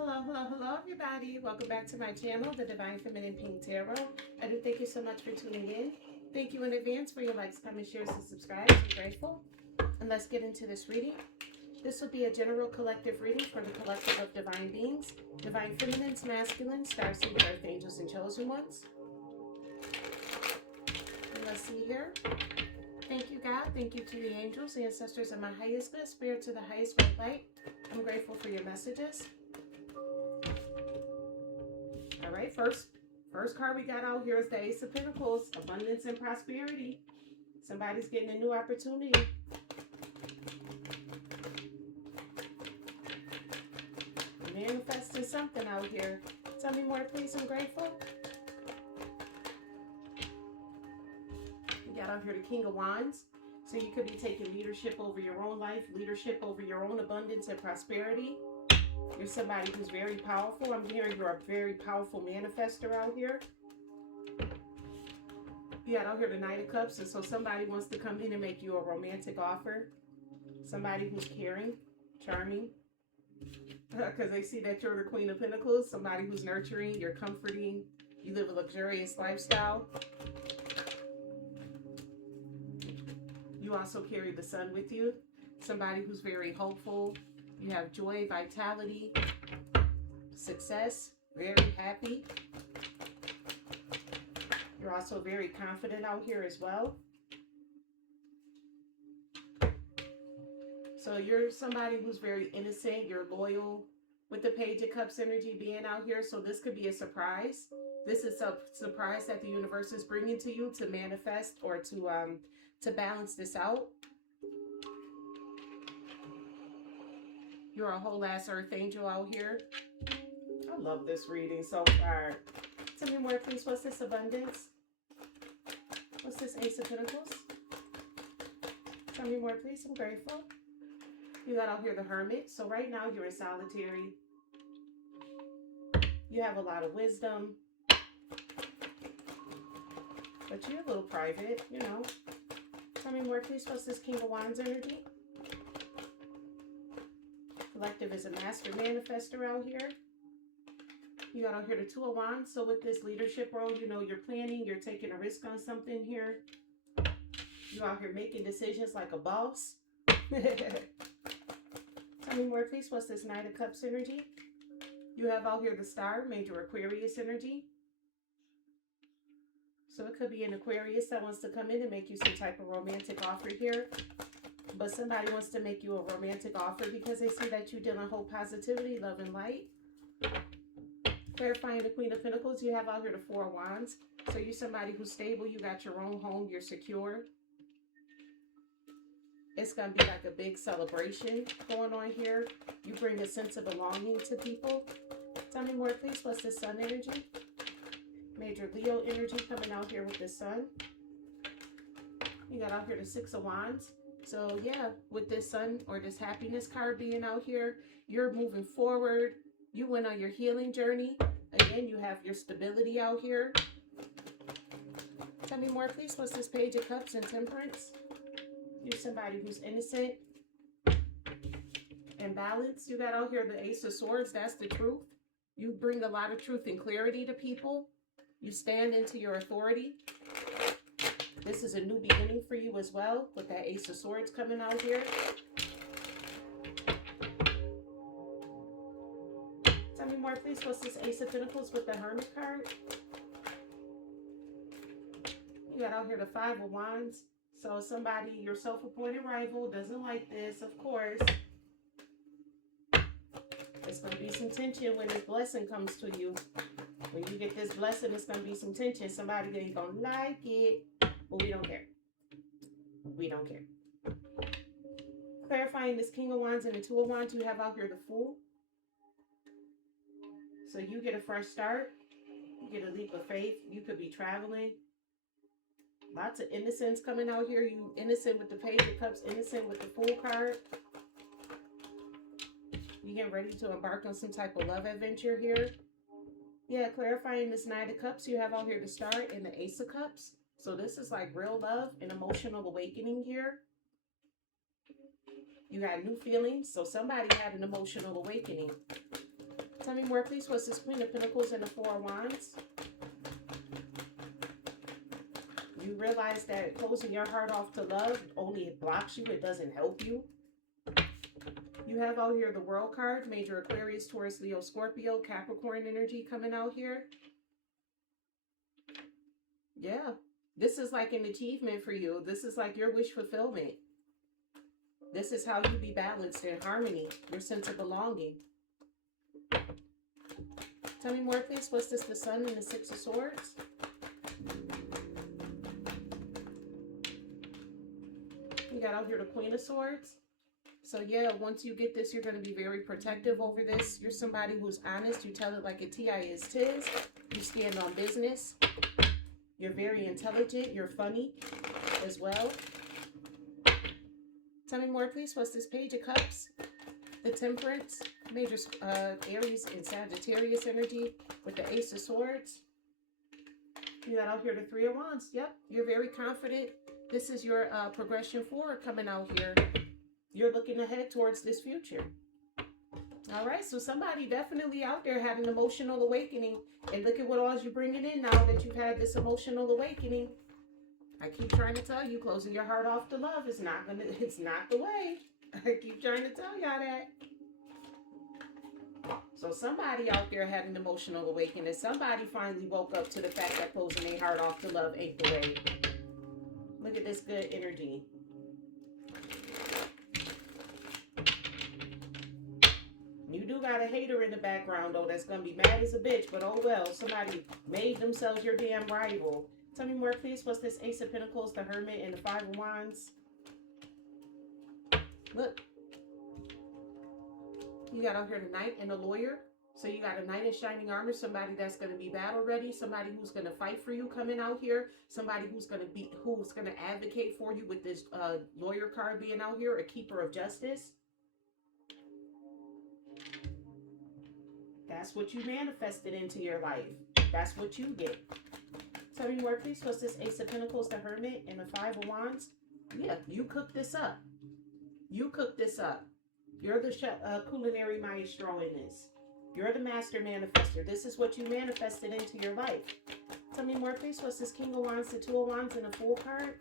Hello, everybody. Welcome back to my channel, The Divine Feminine Pink Tarot. I do thank you so much for tuning in. Thank you in advance for your likes, comments, shares, and subscribes. I'm grateful. And let's get into this reading. This will be a general collective reading for the collective of divine beings, divine feminines, masculines, starseeds, earth angels, and chosen ones. And let's see here. Thank you, God. Thank you to the angels, the ancestors, and my highest good spirit to the highest great light. I'm grateful for your messages. All right, first card we got out here is the Ace of Pentacles, abundance and prosperity. Somebody's getting a new opportunity. Manifesting something out here. Tell me more, please. I'm grateful. We got out here the King of Wands. So you could be taking leadership over your own life, leadership over your own abundance and prosperity. You're somebody who's very powerful. I'm hearing you're a very powerful manifestor out here. You got out here the Knight of Cups, and so somebody wants to come in and make you a romantic offer. Somebody who's caring, charming, because they see that you're the Queen of Pentacles. Somebody who's nurturing, you're comforting, you live a luxurious lifestyle. You also carry the sun with you. Somebody who's very hopeful. You have joy, vitality, success, very happy. You're also very confident out here as well. So you're somebody who's very innocent, you're loyal with the Page of Cups energy being out here. So this could be a surprise. This is a surprise that the universe is bringing to you to manifest or to balance this out. You're a whole ass earth angel out here. I love this reading so far. Tell me more, please. What's this abundance? What's this Ace of Pentacles? Tell me more, please. I'm grateful. You got out here the Hermit. So right now you're in solitary. You have a lot of wisdom. But you're a little private, you know. Tell me more, please. What's this King of Wands energy? Collective is a master manifestor out here. You got out here the Two of Wands. So with this leadership role, you know, you're planning, you're taking a risk on something here. You're out here making decisions like a boss. Tell me more, please. What's this Knight of Cups energy? You have out here the Star, major Aquarius energy. So it could be an Aquarius that wants to come in and make you some type of romantic offer here. But somebody wants to make you a romantic offer because they see that you're dealing hope, positivity, love, and light. Clarifying the Queen of Pentacles, you have out here the Four of Wands. So you're somebody who's stable, you got your own home, you're secure. It's going to be like a big celebration going on here. You bring a sense of belonging to people. Tell me more, please. What's the Sun energy? Major Leo energy coming out here with the Sun. You got out here the Six of Wands. So yeah, with this sun or this happiness card being out here, you're moving forward. You went on your healing journey. Again, you have your stability out here. Tell me more, please. What's this Page of Cups and Temperance? You're somebody who's innocent and balanced. You got out here the Ace of Swords. That's the truth. You bring a lot of truth and clarity to people. You stand into your authority. This is a new beginning for you as well with that Ace of Swords coming out here. Tell me more, please. What's this Ace of Pentacles with the Hermit card? You got out here the Five of Wands. So somebody, your self-appointed rival, doesn't like this, of course. There's going to be some tension when this blessing comes to you. When you get this blessing, it's going to be some tension. Somebody ain't going to like it. But we don't care. We don't care. Clarifying this King of Wands and the Two of Wands, you have out here the Fool. So you get a fresh start. You get a leap of faith. You could be traveling. Lots of innocence coming out here. You innocent with the Page of Cups, innocent with the Fool card. You getting ready to embark on some type of love adventure here. Yeah, clarifying this Knight of Cups, you have out here the Star and the Ace of Cups. So this is like real love and emotional awakening here. You got new feelings. So somebody had an emotional awakening. Tell me more, please. What's this Queen of Pentacles and the Four of Wands? You realize that closing your heart off to love only blocks you. It doesn't help you. You have out here the World card, major Aquarius, Taurus, Leo, Scorpio, Capricorn energy coming out here. Yeah. This is like an achievement for you. This is like your wish fulfillment. This is how you be balanced in harmony, your sense of belonging. Tell me more, please. What's this, the Sun and the Six of Swords? You got out here the Queen of Swords. So yeah, once you get this, you're going to be very protective over this. You're somebody who's honest. You tell it like a T.I. is tis. You stand on business. You're very intelligent. You're funny as well. Tell me more, please. What's this Page of Cups? The Temperance, major Aries and Sagittarius energy with the Ace of Swords. You got out here the Three of Wands. Yep, you're very confident. This is your progression forward coming out here. You're looking ahead towards this future. All right, so somebody definitely out there had an emotional awakening. And look at what all you're bringing in now that you've had this emotional awakening. I keep trying to tell you, closing your heart off to love is not gonna, it's not the way. I keep trying to tell y'all that. So somebody out there had an emotional awakening. Somebody finally woke up to the fact that closing their heart off to love ain't the way. Look at this good energy. You do got a hater in the background, though, that's going to be mad as a bitch. But oh well, somebody made themselves your damn rival. Tell me more, please. What's this Ace of Pentacles, the Hermit, and the Five of Wands? Look. You got out here the Knight and the Lawyer. So you got a Knight in shining armor, somebody that's going to be battle ready, somebody who's going to fight for you coming out here, somebody who's going to advocate for you with this Lawyer card being out here, a keeper of justice. That's what you manifested into your life. That's what you get. Tell me more, please. What's this Ace of Pentacles, the Hermit, and the Five of Wands? Yeah, you cooked this up. You cooked this up. You're the culinary maestro in this. You're the master manifester. This is what you manifested into your life. Tell me more, please. What's this King of Wands, the Two of Wands, and the Fool card?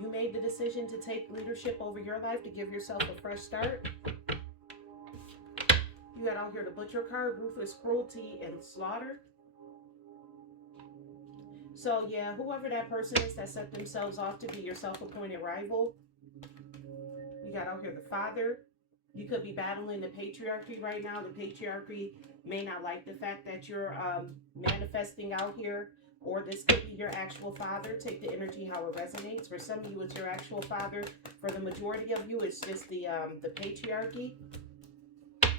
You made the decision to take leadership over your life, to give yourself a fresh start. You got out here the Butcher card, ruthless cruelty and slaughter. So yeah, whoever that person is that set themselves off to be your self-appointed rival. You got out here the Father. You could be battling the patriarchy right now. The patriarchy may not like the fact that you're manifesting out here, or this could be your actual father. Take the energy how it resonates. For some of you, it's your actual father. For the majority of you, it's just the patriarchy.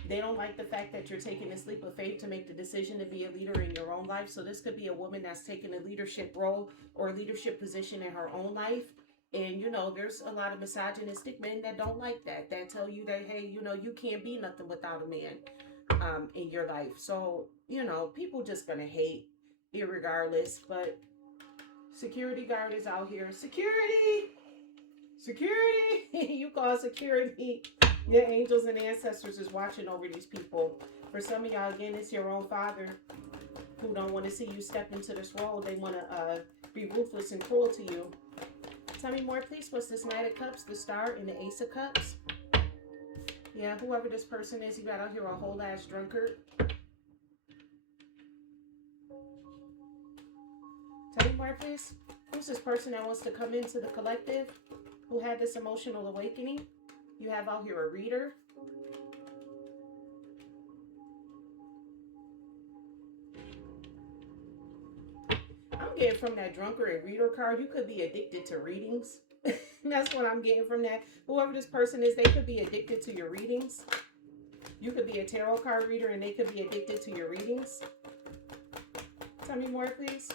They don't like the fact that you're taking this leap of faith to make the decision to be a leader in your own life. So this could be a woman that's taking a leadership role or a leadership position in her own life. And, you know, there's a lot of misogynistic men that don't like that. That tell you that, hey, you know, you can't be nothing without a man in your life. So, you know, people just going to hate irregardless. But security guard is out here. Security! Security! You call security. Your angels and ancestors is watching over these people. For some of y'all, again, it's your own father who don't want to see you step into this role. They want to be ruthless and cruel to you. Tell me more, please. What's this Knight of Cups, the Star, and the Ace of Cups? Yeah, whoever this person is, you got out here a whole ass drunkard. Tell me more, please. Who's this person that wants to come into the collective, who had this emotional awakening? You have out here a reader. I'm getting from that drunkard and reader card, you could be addicted to readings. That's what I'm getting from that. Whoever this person is, they could be addicted to your readings. You could be a tarot card reader and they could be addicted to your readings. Tell me more, please.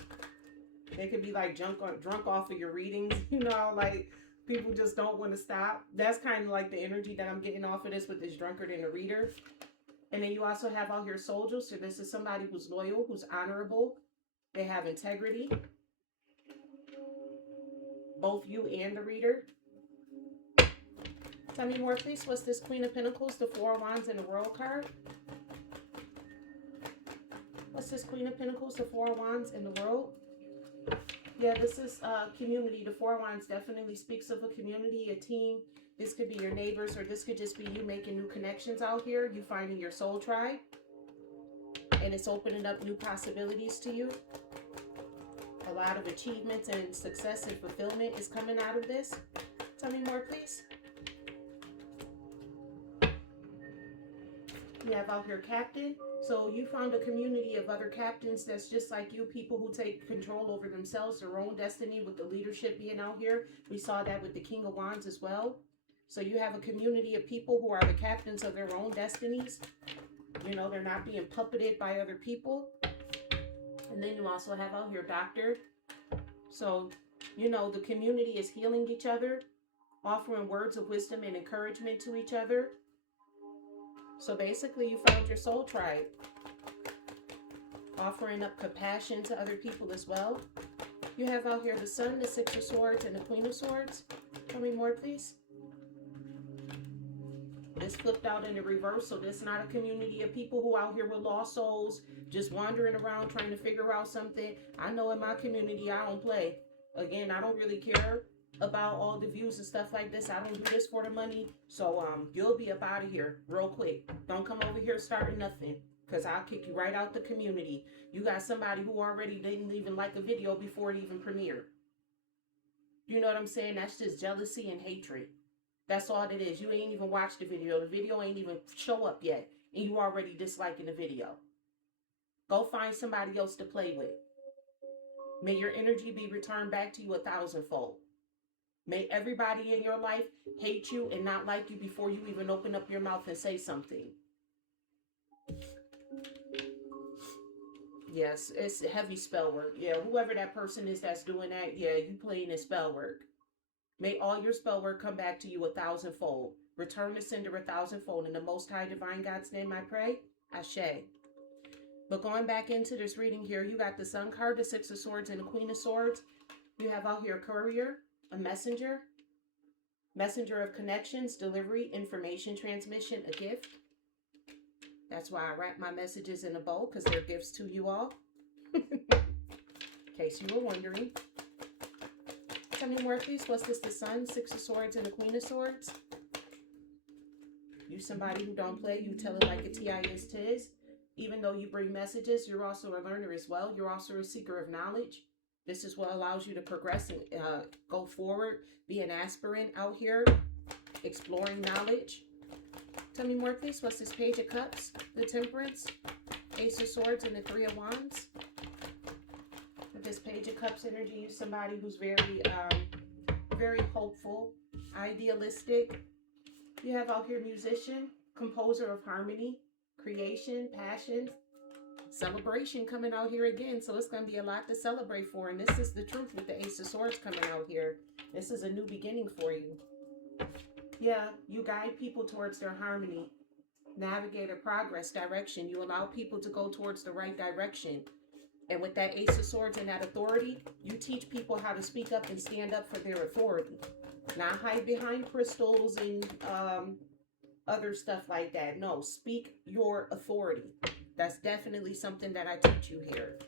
They could be like drunk off of your readings. You know, like people just don't want to stop. That's kind of like the energy that I'm getting off of this with this drunkard and the reader. And then you also have out here soldiers. So this is somebody who's loyal, who's honorable. They have integrity. Both you and the reader. Tell me more, please. What's this Queen of Pentacles, the Four of Wands, and the World card? What's this Queen of Pentacles, the Four of Wands in the world? Yeah, this is community. The Four of Wands definitely speaks of a community, a team. This could be your neighbors, or this could just be you making new connections out here. You finding your soul tribe. And it's opening up new possibilities to you. A lot of achievements and success and fulfillment is coming out of this. Tell me more, please. We have out here captain. So you found a community of other captains that's just like you, people who take control over themselves, their own destiny, with the leadership being out here. We saw that with the King of Wands as well. So you have a community of people who are the captains of their own destinies. You know, they're not being puppeted by other people. And then you also have out here doctor. So, you know, the community is healing each other, offering words of wisdom and encouragement to each other. So basically you found your soul tribe. Offering up compassion to other people as well. You have out here the Sun, the Six of Swords, and the Queen of Swords. Tell me more, please. This flipped out in the reverse, so this is not a community of people who out here with lost souls, just wandering around trying to figure out something. I know in my community, I don't play. Again, I don't really care about all the views and stuff like this. I don't do this for the money. So you'll be up out of here real quick. Don't come over here starting nothing, because I'll kick you right out the community. You got somebody who already didn't even like a video before it even premiered. You know what I'm saying? That's just jealousy and hatred. That's all it is. You ain't even watched the video. The video ain't even show up yet, and you already disliking the video. Go find somebody else to play with. May your energy be returned back to you 1,000-fold. May everybody in your life hate you and not like you before you even open up your mouth and say something. Yes, it's heavy spell work. Yeah, whoever that person is that's doing that, yeah, you playing in spell work. May all your spell work come back to you 1,000-fold. Return the sender 1,000-fold. In the Most High Divine God's name I pray. Ashe. But going back into this reading here, you got the Sun card, the Six of Swords, and the Queen of Swords. You have out here a courier, a messenger. Messenger of connections, delivery, information transmission, a gift. That's why I wrap my messages in a bow, because they're gifts to you all. In case you were wondering. Tell me more, please. What's this? The Sun, Six of Swords, and the Queen of Swords. You somebody who don't play, you tell it like a T.I. is tis. Even though you bring messages, you're also a learner as well. You're also a seeker of knowledge. This is what allows you to progress and go forward. Be an aspirant out here, exploring knowledge. Tell me more, please. What's this? Page of Cups, the Temperance, Ace of Swords, and the Three of Wands. With this Page of Cups energy, you're somebody who's very hopeful, idealistic. You have out here musician, composer of harmony, creation, passion, celebration coming out here again. So it's going to be a lot to celebrate for. And this is the truth with the Ace of Swords coming out here. This is a new beginning for you. Yeah, you guide people towards their harmony, navigate a progress direction. You allow people to go towards the right direction. And with that Ace of Swords and that authority, you teach people how to speak up and stand up for their authority. Not hide behind crystals and other stuff like that. No, speak your authority. That's definitely something that I teach you here.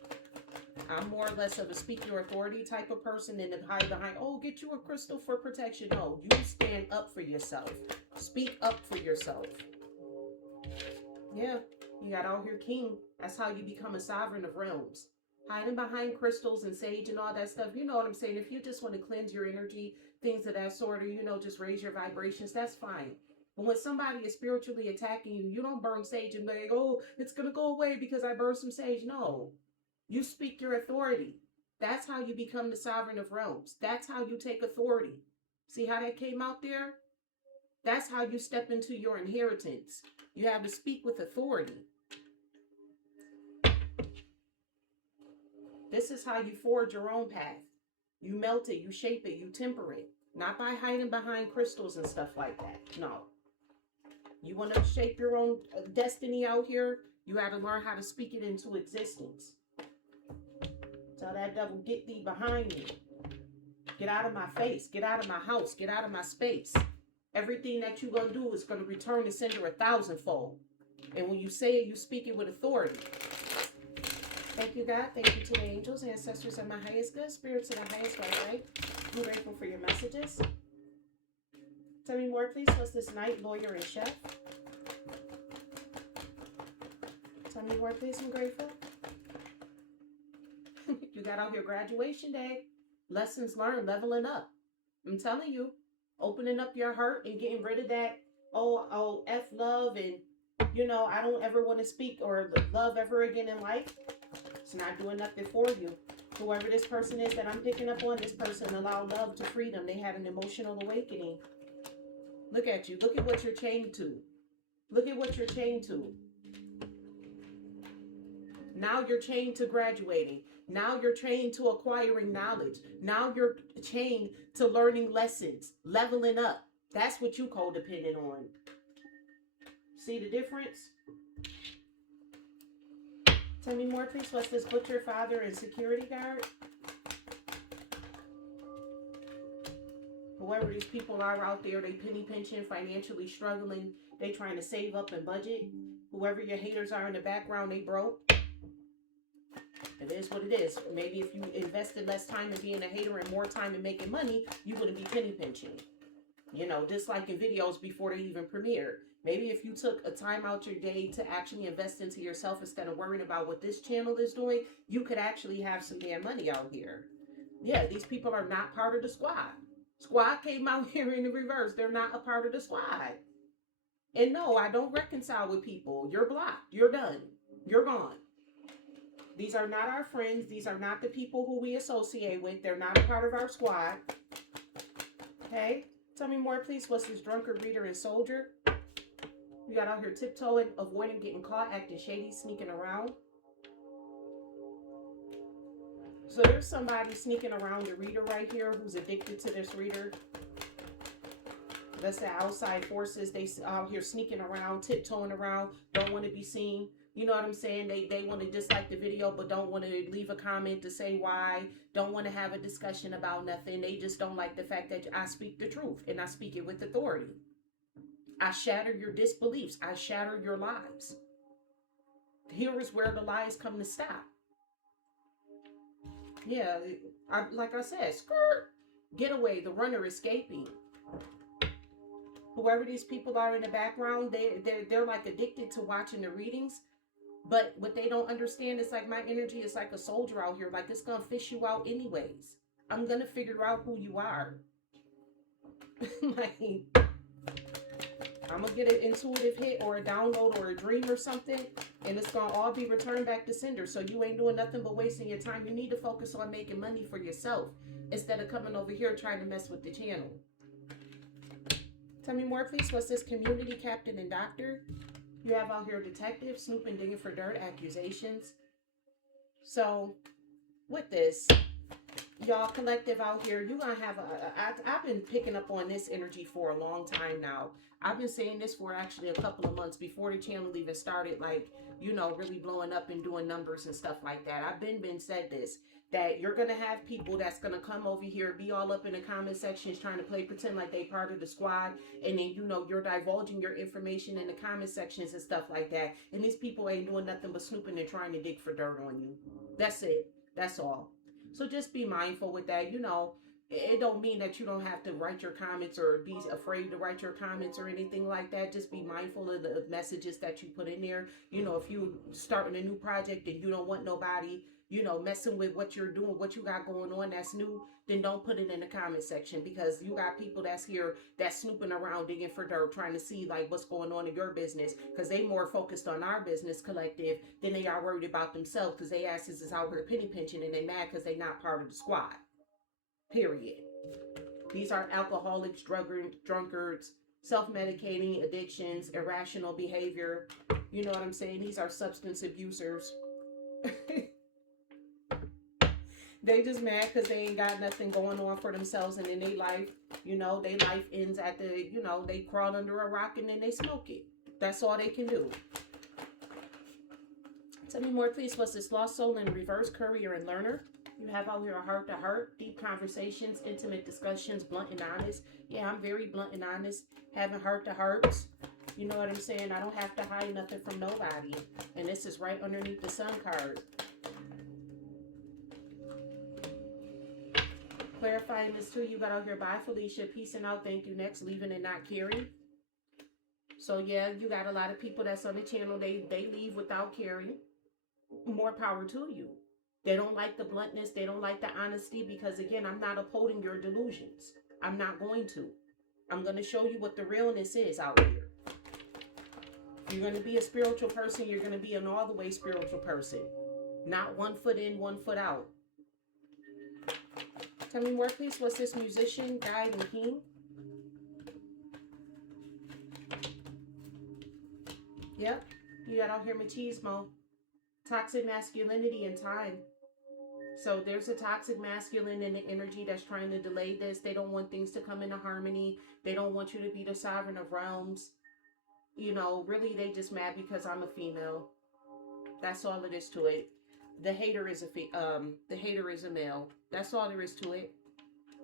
I'm more or less of a speak your authority type of person than to hide behind, oh, get you a crystal for protection. No, you stand up for yourself. Speak up for yourself. Yeah, you got out here king. That's how you become a sovereign of realms. Hiding behind crystals and sage and all that stuff. You know what I'm saying? If you just want to cleanse your energy, things of that sort, or, you know, just raise your vibrations, that's fine. But when somebody is spiritually attacking you, you don't burn sage and be like, oh, it's going to go away because I burned some sage. No. You speak your authority. That's how you become the sovereign of realms. That's how you take authority. See how that came out there? That's how you step into your inheritance. You have to speak with authority. This is how you forge your own path. You melt it, you shape it, you temper it. Not by hiding behind crystals and stuff like that. No. You want to shape your own destiny out here, you got to learn how to speak it into existence. Tell that devil, get thee behind me. Get out of my face. Get out of my house. Get out of my space. Everything that you're going to do is going to return the sender 1,000-fold. And when you say it, you speak it with authority. Thank you, God. Thank you to the angels, ancestors of my highest good, spirits of the highest right. I'm grateful for your messages. Tell me more, please. What's this knight, lawyer, and chef? Tell me more, please. I'm grateful. You got out here graduation day. Lessons learned, leveling up. I'm telling you, opening up your heart and getting rid of that, F love and, I don't ever want to speak or love ever again in life. It's not doing nothing for you. Whoever this person is that I'm picking up on, this person allowed love to freedom. They had an emotional awakening. Look at you. Look at what you're chained to. Look at what you're chained to. Now you're chained to graduating. Now you're chained to acquiring knowledge. Now you're chained to learning lessons, leveling up. That's what you codependent on. See the difference? Tell me more, please. What's this butcher, father, and security guard? Whoever these people are out there, they penny pinching, financially struggling. They trying to save up and budget. Whoever your haters are in the background, they broke. It is what it is. Maybe if you invested less time in being a hater and more time in making money, you wouldn't be penny pinching. Disliking videos before they even premiere. Maybe if you took a time out your day to actually invest into yourself instead of worrying about what this channel is doing, you could actually have some damn money out here. Yeah, these people are not part of the squad. Squad came out here in the reverse. They're not a part of the squad. And no, I don't reconcile with people. You're blocked. You're done. You're gone. These are not our friends. These are not the people who we associate with. They're not a part of our squad. Okay? Tell me more, please. What's this drunkard, reader, and soldier? You got out here tiptoeing, avoiding getting caught, acting shady, sneaking around. So there's somebody sneaking around the reader right here who's addicted to this reader. That's the outside forces. They out here sneaking around, tiptoeing around, don't want to be seen. You know what I'm saying? They want to dislike the video, but don't want to leave a comment to say why. Don't want to have a discussion about nothing. They just don't like the fact that I speak the truth, and I speak it with authority. I shatter your disbeliefs. I shatter your lies. Here is where the lies come to stop. Yeah, like I said, skirt, getaway, the runner escaping. Whoever these people are in the background, they're like addicted to watching the readings. But what they don't understand is like my energy is like a soldier out here. Like it's going to fish you out anyways. I'm going to figure out who you are. Like, I'm going to get an intuitive hit or a download or a dream or something. And it's going to all be returned back to sender. So you ain't doing nothing but wasting your time. You need to focus on making money for yourself instead of coming over here trying to mess with the channel. Tell me more, please. What's this community captain and doctor? You have out here detective, snooping, digging for dirt, accusations. So, with this, y'all collective out here, you're going to have I've been picking up on this energy for a long time now. I've been saying this for actually a couple of months before the channel even started, like, really blowing up and doing numbers and stuff like that. I've been said this, that you're going to have people that's going to come over here, be all up in the comment sections trying to pretend like they part of the squad. And then, you're divulging your information in the comment sections and stuff like that. And these people ain't doing nothing but snooping and trying to dig for dirt on you. That's it. That's all. So just be mindful with that. It don't mean that you don't have to write your comments or be afraid to write your comments or anything like that. Just be mindful of the messages that you put in there. If you starting a new project and you don't want nobody, messing with what you're doing, what you got going on that's new, then don't put it in the comment section, because you got people that's here that's snooping around digging for dirt, trying to see like what's going on in your business, because they more focused on our business collective than they are worried about themselves, because they asses is out here penny pinching and they mad because they not part of the squad. Period. These are alcoholics, drunkards, self-medicating, addictions, irrational behavior. You know what I'm saying? These are substance abusers. They just mad because they ain't got nothing going on for themselves, and in their life, their life ends at they crawl under a rock and then they smoke it. That's all they can do. Tell me more, please. What's this lost soul in reverse, courier and learner? You have out here a heart-to-heart, deep conversations, intimate discussions, blunt and honest. Yeah, I'm very blunt and honest, having heart-to-hearts. You know what I'm saying? I don't have to hide nothing from nobody. And this is right underneath the sun card. Clarifying this too, you got out here, bye Felicia, peace and out, thank you, next, leaving and not caring. So yeah, you got a lot of people that's on the channel, they leave without caring. More power to you. They don't like the bluntness, they don't like the honesty, because again, I'm not upholding your delusions. I'm not going to. I'm going to show you what the realness is out here. If you're going to be a spiritual person, you're going to be an all the way spiritual person. Not 1 foot in, 1 foot out. Tell me more, please. What's this musician, guide, and king? Yep. You got out here machismo. Toxic masculinity and time. So there's a toxic masculine in the energy that's trying to delay this. They don't want things to come into harmony. They don't want you to be the sovereign of realms. You know, really, they just mad because I'm a female. That's all it is to it. The hater is a male. That's all there is to it.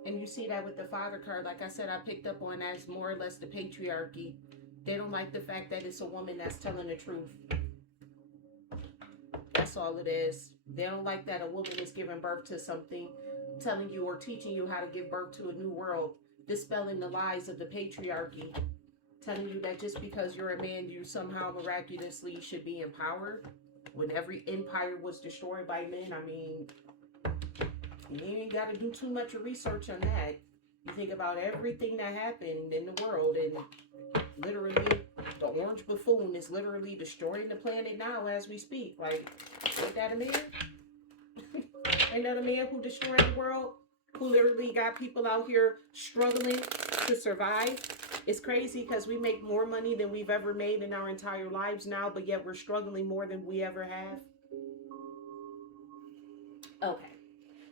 And you see that with the father card. Like I said, I picked up on as more or less the patriarchy. They don't like the fact that it's a woman that's telling the truth. That's all it is. They don't like that a woman is giving birth to something, telling you or teaching you how to give birth to a new world, dispelling the lies of the patriarchy, telling you that just because you're a man, you somehow miraculously should be empowered. When every empire was destroyed by men, I mean, you ain't got to do too much research on that. You think about everything that happened in the world, and literally, the orange buffoon is literally destroying the planet now as we speak. Like, ain't that a man? Ain't that a man who destroyed the world? Who literally got people out here struggling to survive? It's crazy because we make more money than we've ever made in our entire lives now, but yet we're struggling more than we ever have. Okay.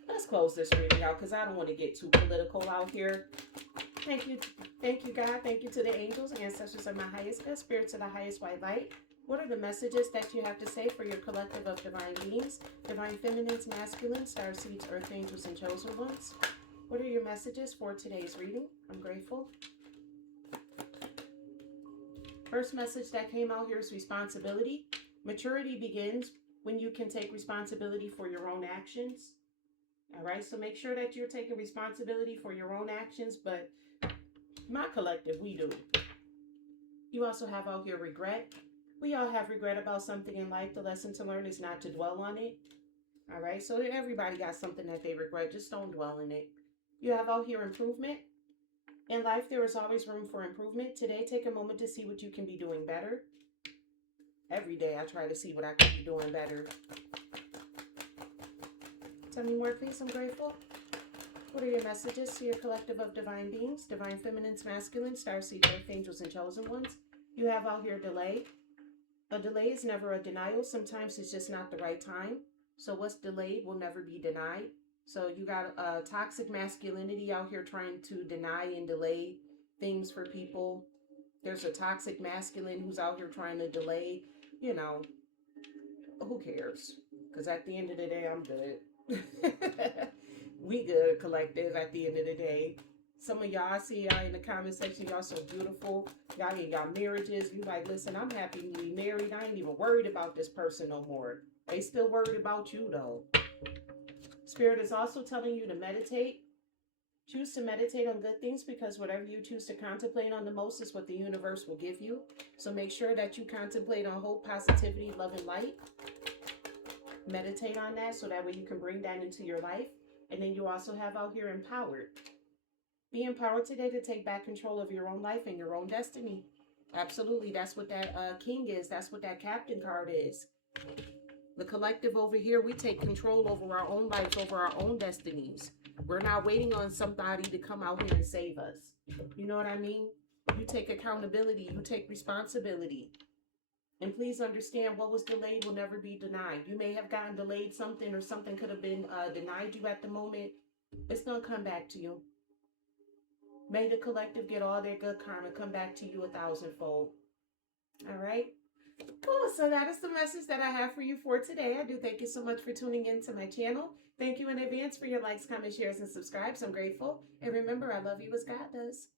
Let's close this reading out because I don't want to get too political out here. Thank you, God. Thank you to the angels, ancestors of my highest good, spirits of the highest white light. What are the messages that you have to say for your collective of divine beings, divine feminines, masculines, star seeds, earth angels, and chosen ones? What are your messages for today's reading? I'm grateful. First message that came out here is responsibility. Maturity begins when you can take responsibility for your own actions. All right, so make sure that you're taking responsibility for your own actions, but my collective, we do. You also have out here regret. We all have regret about something in life. The lesson to learn is not to dwell on it. All right, so everybody got something that they regret. Just don't dwell in it. You have out here improvement. In life, there is always room for improvement. Today, take a moment to see what you can be doing better. Every day, I try to see what I can be doing better. Tell me more, please. I'm grateful. What are your messages to your collective of divine beings, divine feminines, masculines, starseed, earth angels, and chosen ones? You have out here delay. A delay is never a denial. Sometimes it's just not the right time. So what's delayed will never be denied. So you got toxic masculinity out here trying to deny and delay things for people. There's a toxic masculine who's out here trying to delay. You know, who cares? Because at the end of the day, I'm good. We good, collective, at the end of the day. Some of y'all, I see y'all in the comment section, y'all so beautiful. Y'all ain't got marriages. You like, listen, I'm happy to be married. I ain't even worried about this person no more. They still worried about you, though. Spirit is also telling you to meditate. Choose to meditate on good things, because whatever you choose to contemplate on the most is what the universe will give you. So make sure that you contemplate on hope, positivity, love, and light. Meditate on that so that way you can bring that into your life. And then you also have out here empowered. Be empowered today to take back control of your own life and your own destiny. Absolutely. That's what that king is. That's what that captain card is. The collective over here, we take control over our own lives, over our own destinies. We're not waiting on somebody to come out here and save us. You know what I mean? You take accountability. You take responsibility. And please understand, what was delayed will never be denied. You may have gotten delayed something, or something could have been denied you at the moment. It's going to come back to you. May the collective get all their good karma come back to you 1,000-fold. All right? Cool. So that is the message that I have for you for today. I do thank you so much for tuning in to my channel. Thank you in advance for your likes, comments, shares, and subscribes. I'm grateful. And remember, I love you as God does.